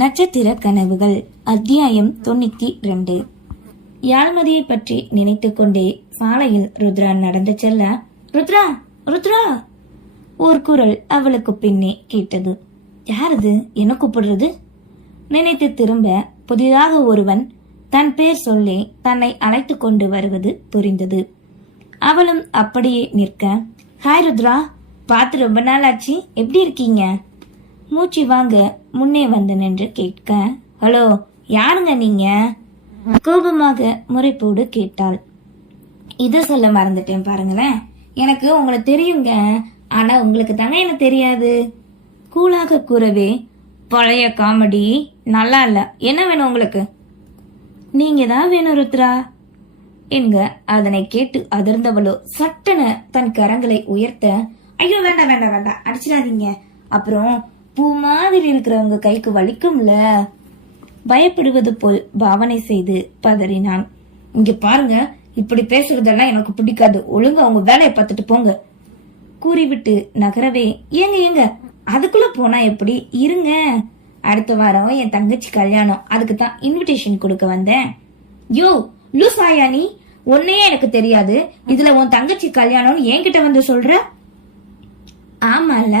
நட்சத்திர கனவுகள் அத்தியாயம் 92. யாழ்மதியை பற்றி நினைத்து கொண்டே சாலையில் ருத்ரா நடந்து செல்ல, ருத்ரா ருத்ரா ஒரு குரல் அவளுக்கு பின்னே கேட்டது. யாரது என்ன கூப்பிடுறது நினைத்து திரும்ப புதிதாக ஒருவன் தன் பேர் சொல்லி தன்னை அழைத்து கொண்டு வருவது புரிந்தது. அவளும் அப்படியே நிற்க, ஹாய் ருத்ரா, பார்த்து ரொம்ப நாள் ஆச்சு, எப்படி இருக்கீங்க? மூச்சு வாங்க முன்னே வந்து நின்று கேட்க, ஹலோ யாருங்க நீங்க? கோபமாக முறைப்போடு கேட்டாள். இத சொல்ல மறந்துட்டேன் பாருங்களேன், எனக்கு உங்களை தெரியுங்க, ஆனா உங்களுக்கு தாங்க என்ன தெரியாது. கூலாக கூறவே, பழைய காமெடி நல்லா இல்ல, என்ன வேணும் உங்களுக்கு? நீங்க தான் வேணும் ருத்ரா என்க. அதனை கேட்டு அதிர்ந்தவளோ சட்டென தன் கரங்களை உயர்த்த, ஐயோ வேண்டாம் வேண்டாம் வேண்டாம், அடிச்சிடாதீங்க, அப்புறம் பூ மாதிரி இருக்கிறவங்க கைக்கு வலிக்கும்ல. பயப்படுவது போல் பாவனை செய்து பதறினான். இங்க பாருங்க, இப்படி பேசுறதெல்லாம் எனக்கு பிடிக்காது, ஒழுங்கா உங்க வேலையை பார்த்துட்டு போங்க கூறிவிட்டு நகரவே, ஏங்க ஏங்க அதுக்குள்ள போனா எப்படி, இருங்க, அடுத்த வாரம் என் தங்கச்சி கல்யாணம், அதுக்கு தான் இன்விடேஷன் கொடுக்க வந்தேன். யோ லூஸ் ஆயா நீ, உன்னையே எனக்கு தெரியாது, இதுல உன் தங்கச்சி கல்யாணம்னு என்கிட்ட வந்து சொல்ற? ஆமால,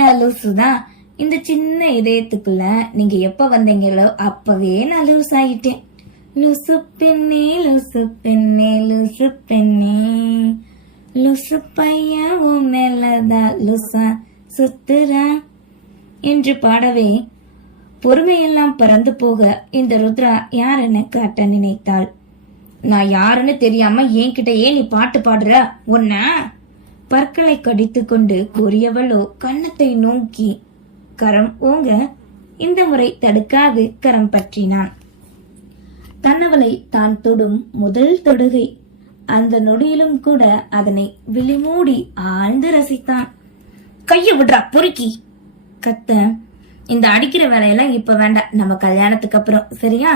நான் லூசு தான். இந்த சின்ன இதயத்துக்குள்ள நீங்க எப்ப வந்தீங்களோ அப்பவே நான் லூஸ் ஆயிட்டேன். லூசு பெண்ணே லூசு பெண்ணே லூசு பெண்ணே, லூசு பையன் உன் மேலதான் லூசா சுத்துறா என்று பாடவே பொறுமையெல்லாம் பறந்து போக இந்த ருத்ரா யாருன்னு காட்ட நினைத்தாள். நான் யாருன்னு தெரியாம என்கிட்ட ஏன் நீ பாட்டு பாடுற? உன்ன பற்களை கடித்து கொண்டு கூறியவளோ கன்னத்தை நோக்கி கரம் ஓங்க இந்த முறை தடுக்காது கரம் பற்றினான். தன்னவளை தான் தொடும் முதல் தொடுகை, அந்த நொடியிலும் கூட அதனை விழிமூடி ஆழ்ந்து ரசித்தான். கைய விடுறா பொறுக்கி கத்த, இந்த அடிக்கிற வேலையெல்லாம் இப்ப வேண்டாம், நம்ம கல்யாணத்துக்கு அப்புறம் சரியா?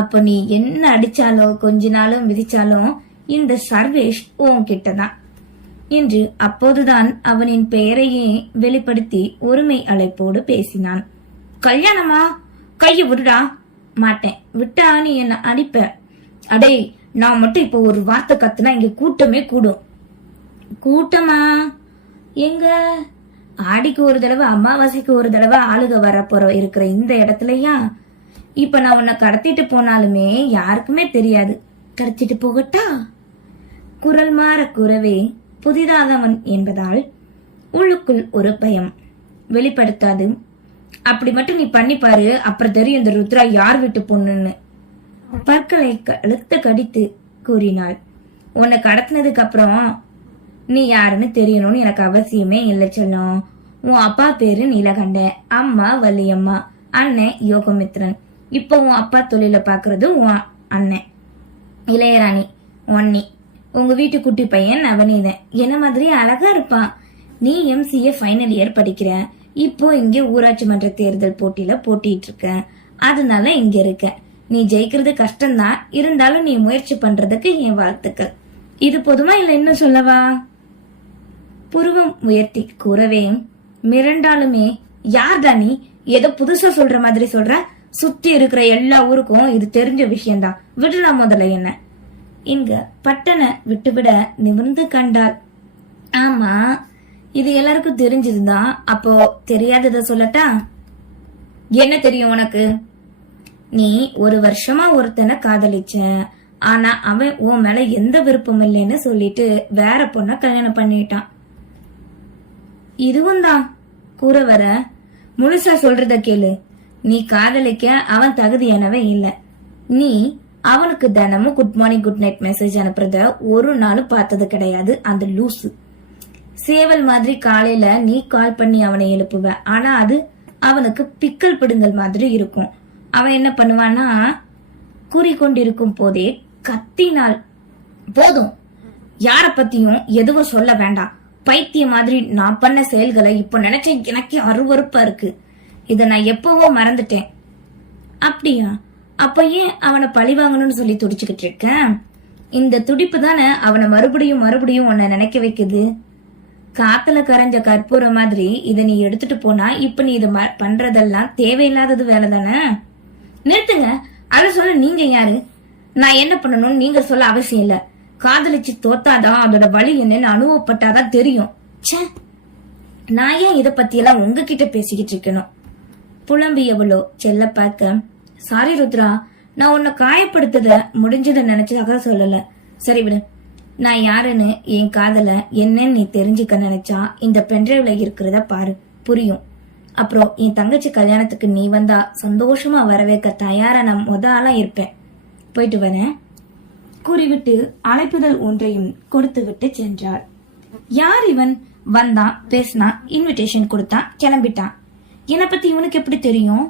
அப்ப நீ என்ன அடிச்சாலோ கொஞ்சினாலும் மிதிச்சாலும் இந்த சர்வேஷ் உன்கிட்டதான் என்று அப்போதுதான் அவனின் பெயரையே வெளிப்படுத்தி ஒருமை அழைப்போடு பேசினான். கல்யாணமா? கைய விடுடா. மாட்டேன், விட்டா நீ என்ன அடிப்ப. அடே, நான் மட்டும் இப்ப ஒரு வார்த்தை கத்துனா இங்க கூட்டமே கூடும். கூட்டமா? எங்க? ஆடிக்கு ஒரு தடவை அமாவாசைக்கு ஒரு தடவை ஆளுக வர போற இருக்கிற இந்த இடத்துலயா? இப்ப நான் உன்னை கடத்திட்டு போனாலுமே யாருக்குமே தெரியாது. கடத்திட்டு போகட்டா? குரல் மாற கூறவே புதிதாதவன் என்பதால் உள்ளுக்குள் ஒரு பயம் வெளிப்படுத்தாது. அப்படி மட்டும் நீ பண்ணி பாரு, அப்புறம் தெரியும் இந்த ருத்ரா யார் வீட்டு பொண்ணுன்னு பற்களை அழுத்த கடித்து கூறினாள். உன்னை கடத்தினதுக்கு அப்புறம் நீ யாருன்னு தெரியணும்னு எனக்கு அவசியமே இல்லை செல்லம். உன் அப்பா பேரு நீலகண்ட, அம்மா வள்ளியம்மா, அண்ணன் யோகமித்ரன். இப்ப உன் அப்பா தொழில பாக்குறது உன் அண்ணன் இளையராணி ஒன்னி. உங்க வீட்டு குட்டி பையன் நவநீதன், என்ன மாதிரி அழகா இருப்பான். நீ MCA ஃபைனல் இயர் படிக்கிற, இப்போ இங்க ஊராட்சி மன்ற தேர்தல் போட்டியில போட்டிட்டு இருக்க, அதனால இங்க இருக்க. நீ ஜெயிக்கிறது கஷ்டம்தான், இருந்தாலும் நீ முயற்சி பண்றதுக்கு என் வாழ்த்துக்கள். இது போதுமா இல்ல இன்னும் சொல்லவா? புருவம் உயர்த்தி கூறவே மிரண்டாலுமே, யார்டா நீ, ஏதோ புதுசா சொல்ற மாதிரி சொல்ற, சுத்தி இருக்கிற எல்லா ஊருக்கும் இது தெரிஞ்ச விஷயம்தான், விடலாம் முதல்ல என்ன இங்க பட்டனை விட்டுவிட நிமிர்ந்து கண்டாள். ஆமா, இது எல்லாருக்கும் தெரிஞ்சதுதான், அப்போ தெரியாதத சொல்லட்டா? என்ன தெரியும் உனக்கு? நீ ஒரு வருஷமா ஒருத்தனை காதலிச்ச, ஆனா அவன் உன் மேல எந்த விருப்பம் இல்லைன்னு சொல்லிட்டு வேற பொண்ண கல்யாணம் பண்ணிட்டான். இதுவும் தான் கூற வர, முழுசா சொல்றத கேளு. நீ காதலிக்க அவன் தகுதியானவே இல்ல. நீ அவனுக்கு தினமும் good morning good night message அனுப்புறத ஒரு நாளும் பார்த்தது கிடையாது. அந்த லூசு சேவல் மாதிரி காலையில நீ கால் பண்ணி அவனை எழுப்புவ, ஆனா அது அவனுக்கு பிக்கல் பிடுங்கல் மாதிரி இருக்கும். அவன் என்ன பண்ணுவான்னா, கூறிக்கொண்டிருக்கும் போதே கத்தினாள். போதும், யார பத்தியும் எதுவும் சொல்ல வேண்டாம். பைத்திய மாதிரி நான் பண்ண செயல்களை இப்ப நினைச்ச எனக்கு அருவருப்பா இருக்கு. இத நான் எப்பவோ மறந்துட்டேன். அப்படியா? அப்ப ஏன் அவனை பழி வாங்கணும்னு சொல்லி துடிச்சுக்கிட்டு இருக்க? இந்த துடிப்பு தானே அவனை மறுபடியும் மறுபடியும் உன்னை நினைக்க வைக்குது. காத்துல கரைஞ்ச கற்பூரம் மாதிரி இத நீ எடுத்துட்டு போனா இப்ப நீ இது பண்றதெல்லாம் தேவையில்லாதது வேலை தானே. நிறுத்துங்க. அத சொல்ல நீங்க யாரு? நான் என்ன பண்ணணும்னு நீங்க சொல்ல அவசியம் இல்ல. காதலிச்சு தோத்தாதான் அதோட வழி என்னன்னு அனுபவப்பட்டாதான் தெரியும். ச்சே, நான் ஏன் இத பத்தி எல்லாம் உங்ககிட்ட பேசிக்கிட்டு இருக்கணும்? புலம்பியவளோ செல்ல பார்க்க, சாரி ருத்ரா, நான் உன்னை காயப்படுத்தத முடிஞ்சதை நினைச்சதாக சொல்லல. சரி விடு. நான் யாருன்னு என் காதல என்னன்னு நீ தெரிஞ்சுக்க நினைச்சா இந்த பென்ட்ரைவ்ல இருக்கிறத பாரு, புரியும். அப்புறம் என் தங்கச்சி கல்யாணத்துக்கு நீ வந்தா சந்தோஷமா வரவேற்க தயாரா நான் ஆளா இருப்பேன். போயிட்டு வரேன் கூறிவிட்டு அழைப்புதல் ஒன்றையும் கொடுத்து விட்டு சென்றார். யார் இவன்? வந்தான், பேசினா, இன்விடேஷன் கொடுத்தான், கிளம்பிட்டான். என்னை பத்தி இவனுக்கு எப்படி தெரியும்?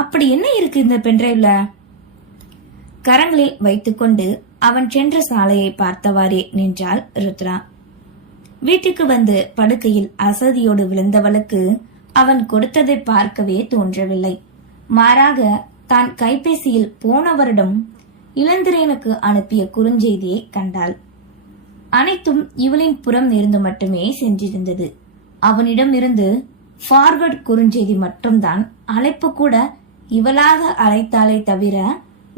அப்படி என்ன இருக்கு இந்த பென்ட்ரைவ்ல? கரங்களில் வைத்துக்கொண்டு அவன் சென்ற சாலையை பார்த்தவாறே நின்றாள் ருத்ரா. வீட்டுக்கு வந்து படுக்கையில் அசதியோடு விழுந்தவளுக்கு அவன் கொடுத்ததை பார்க்கவே தோன்றவில்லை. மாறாக தான் கைபேசியில் போன வருடம் இளந்திரனுக்கு அனுப்பிய குறுஞ்செய்தியை கண்டாள். அனைத்தும் இவளின் புறம் இருந்து மட்டுமே சென்றிருந்தது. அவனிடம் இருந்து ஃபார்வர்ட் குறுஞ்செய்தி மட்டும்தான். அழைப்பு கூட இவளாக அழைத்தாலே தவிர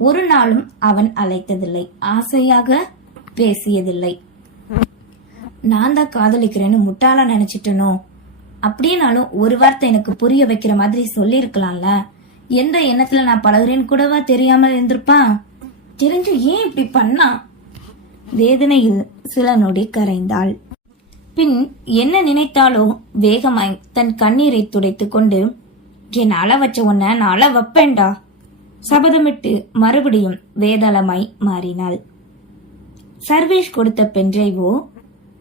ஒரு நாளும் அவன் அழைத்ததில்லை, ஆசையாக பேசியதில்லை. நான் தான் காதலிக்கிறேன்னு முட்டாளா நினைச்சிட்டனோ? அப்படின்னாலும் ஒரு வார்த்தை எனக்கு புரிய வைக்கிற மாதிரி சொல்லி இருக்கலாம்ல. எந்த எண்ணத்துல நான் பழகுறேன்னு கூடவா தெரியாமல் இருந்திருப்பான்? தெரிஞ்சு ஏன் இப்படி பண்ணா? வேதனையில் சில நொடி கரைந்தாள். பின் என்ன நினைத்தாலோ வேகமாய் தன் கண்ணீரை துடைத்துக் கொண்டு, என் அள வச்ச உன்ன நான் அள வைப்பேன்டா சபதமிட்டு மறுபடியும் வேதாளமாய் மாறினாள். சர்வேஷ் கொடுத்த பென்ட்ரைவோ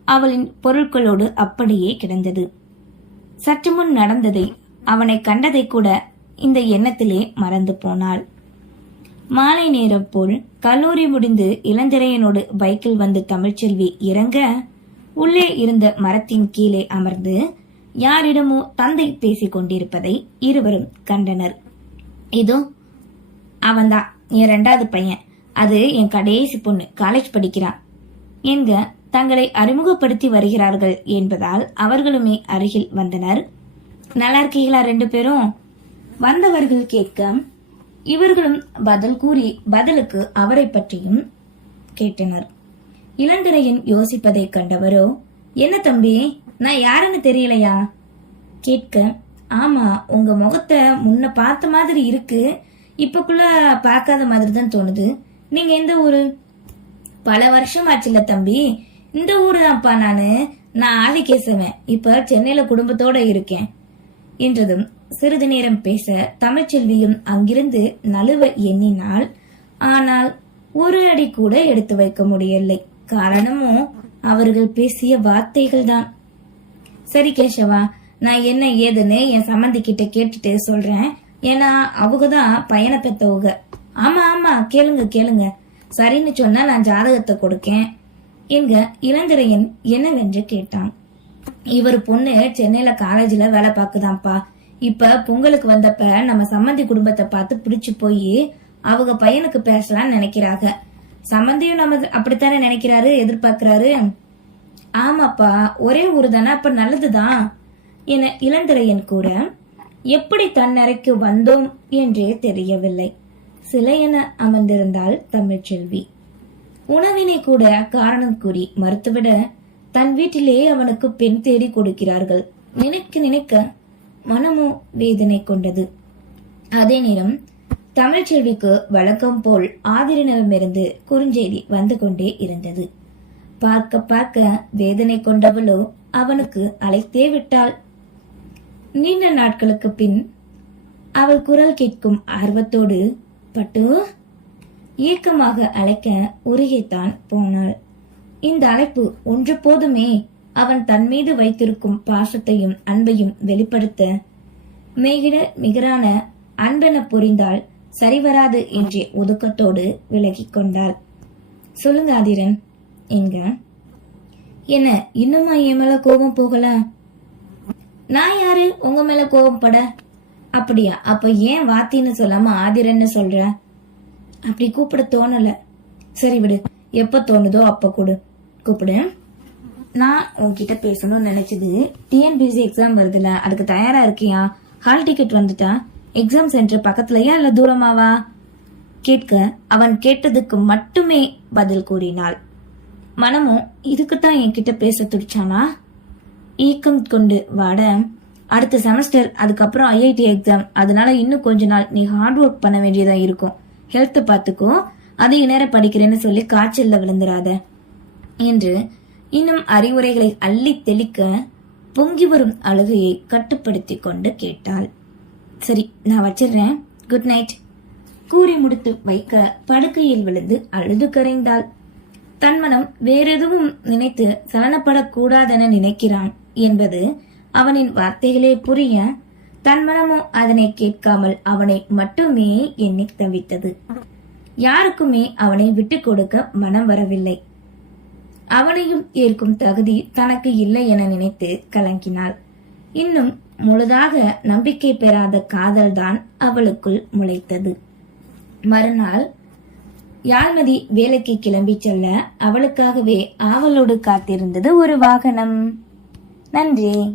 அவளின் பொருட்களோடு அப்படியே கிடந்தது. சற்று முன் நடந்ததை, அவனை கண்டதை கூட இந்த எண்ணத்திலே மறந்து போனாள். மாலை நேரம் போல் கல்லூரி முடிந்து இளந்திரையனோடு பைக்கில் வந்து தமிழ்ச்செல்வி இறங்க, உள்ளே இருந்த மரத்தின் கீழே அமர்ந்து யாரிடமோ தந்தை பேசிக் கொண்டிருப்பதை இருவரும் கண்டனர். இதோ அவன்தான் என் 2வது பையன், அது என் கடைசி பொண்ணு, காலேஜ் படிக்கிறான் என்க தங்களை அறிமுகப்படுத்தி வருகிறார்கள் என்பதால் அவர்களுமே அருகில் வந்தனர். நல்லா இருக்கீங்களா 2 பேரும்? வந்தவர்கள் கேட்க இவர்களும் பதில் கூறி பதிலுக்கு அவரை பற்றியும் கேட்டனர். இளந்திரையன் யோசிப்பதை கண்டவரோ, என்ன தம்பி, நான் யாருன்னு தெரியலையா கேட்க, ஆமா, உங்க முகத்தை முன்ன பார்த்த மாதிரி இருக்கு, இப்பக்குள்ள பார்க்காத மாதிரி தான் தோணுது. நீங்க எந்த ஊரு? பல வருஷம் ஆச்சுல தம்பி, இந்த ஊரு தான்ப்பா. நான் ஆதிகேசவன், இப்ப சென்னையில குடும்பத்தோட இருக்கேன் என்றதும் சிறிது நேரம் பேச தமிழ்ச்செல்வியும் அங்கிருந்து நழுவ எண்ணினாள். ஆனால் ஒரு அடி கூட எடுத்து வைக்க முடியவில்லை. காரணமும் அவர்கள் பேசிய வார்த்தைகள் தான். சரி கேசவா, நான் என்ன ஏதுன்னு என் சம்மந்தி கிட்ட கேட்டுட்டு சொல்றேன். ஏன்னா அவங்கதான் பையனை பெத்தவங்க. ஆமா ஆமா, கேளுங்க கேளுங்க. சரின்னு சொன்னா நான் ஜாதகத்தை கொடுக்கேன் என்க இளந்திரையன் என்னவென்று கேட்டான். இவர் பொண்ணு சென்னையில காலேஜ்ல வேலை பாக்குதான்ப்பா. இப்ப பொங்கலுக்கு வந்தப்ப நம்ம சம்மந்தி குடும்பத்தை பார்த்து பிடிச்சு போய் அவங்க பையனுக்கு பேசலாம்னு நினைக்கிறாங்க. சம்மந்தியும் நம்ம அப்படித்தானே நினைக்கிறாரு, எதிர்பார்க்கிறாரு. ஆமாப்பா, ஒரே ஊரு தானே, அப்ப நல்லதுதான் என இளந்திரையன் கூற, எப்படி தன்னறைக்கு வந்தோம் என்றே தெரியவில்லை. சிலை என அமர்ந்திருந்தாள் தமிழ்ச்செல்வி. உணவினை கூட காரணம் கூறி மறுத்துவிட, தன் வீட்டிலே அவனுக்கு பெண் தேடி கொடுக்கிறார்கள். நினைக்க நினைக்க மனமோ வேதனை கொண்டது. அதே நேரம் தமிழ்ச்செல்விக்கு வழக்கம் போல் ஆதிரனிடமிருந்து குறுஞ்செய்தி வந்து கொண்டே இருந்தது. பார்க்க பார்க்க வேதனை கொண்டவளோ அவனுக்கு அழைத்தே விட்டாள். நீண்ட நாட்களுக்கு பின் அவள் குரல் கேட்கும் ஆர்வத்தோடு பட்டு ஏக்கமாக அழைக்க உருகித்தான் போனாள். இந்த அழைப்பு ஒன்று போதுமே அவன் தன் மீது வைத்திருக்கும் பாசத்தையும் அன்பையும் வெளிப்படுத்த. மேகிட நிகரான அன்பென புரிந்தால் சரிவராது என்ற ஒதுக்கத்தோடு விலகி கொண்டாள். சொல்லுங்க ஆதிரன் என்க. என்ன இன்னுமா என் மேல கோபம் போகல? நான் யாரு உங்க மேல கோபம் பட? அப்படியா? அப்ப ஏன் வாத்தின்னு சொல்லாம ஆதிரன்னு சொல்ற? அப்படி கூப்பிட தோணல. சரி விடு, எப்ப தோணுதோ அப்ப கூப்பிடு. நான் உன்கிட்ட பேசணும்னு நினைச்சது டிஎன்பிஎஸ்சி எக்ஸாம் வருதுல, அதுக்கு தயாரா இருக்கியா? ஹால் டிக்கெட் வந்துட்டா? எக்ஸாம் சென்டர் பக்கத்துலயா இல்ல தூரமாவா? கேட்க அவன் கேட்டதுக்கு மட்டுமே பதில் கூறினாள். மனமும் இதுக்குத்தான் என்கிட்ட பேச துடிச்சானா? ஈக்கம் கொண்டு வாட, அடுத்த செமஸ்டர், அதுக்கப்புறம் ஐஐடி எக்ஸாம், அதனால இன்னும் கொஞ்ச நாள் நீ ஹார்ட் ஒர்க் பண்ண வேண்டியதா இருக்கும். ஹெல்த் பாத்துக்கோ, அதிக நேரம் படிக்கிறேன்னு சொல்லி காய்ச்சல்ல விழுந்துராத என்று இன்னும் அறிவுரைகளை அள்ளி தெளிக்க பொங்கி வரும் அழுகையை கட்டுப்படுத்தி கொண்டு கேட்டாள். சரி, நான் வச்சிடுறேன், குட் நைட் கூறி முடித்து வைக்க படுக்கையில் விழுந்து அழுது கரைந்தாள். தன் மனம் வேறெதுவும் நினைத்து சலனப்படக்கூடாதென நினைக்கிறான் என்பது அவனின் வார்த்தைகளே புரிய, தன் மனமோ அதனை கேட்காமல் அவனை மட்டுமே எண்ணி தவித்தது. யாருக்குமே அவனை விட்டுக் கொடுக்க மனம் வரவில்லை. அவனையும் ஏற்கும் தகுதி தனக்கு இல்லை என நினைத்து கலங்கினாள். இன்னும் முழுதாக நம்பிக்கை பெறாத காதல்தான் அவளுக்குள் முளைத்தது. மறுநாள் யாழ்மதி வேலைக்கு கிளம்பி செல்ல அவளுக்காகவே ஆவலோடு காத்திருந்தது ஒரு வாகனம். நன்றி.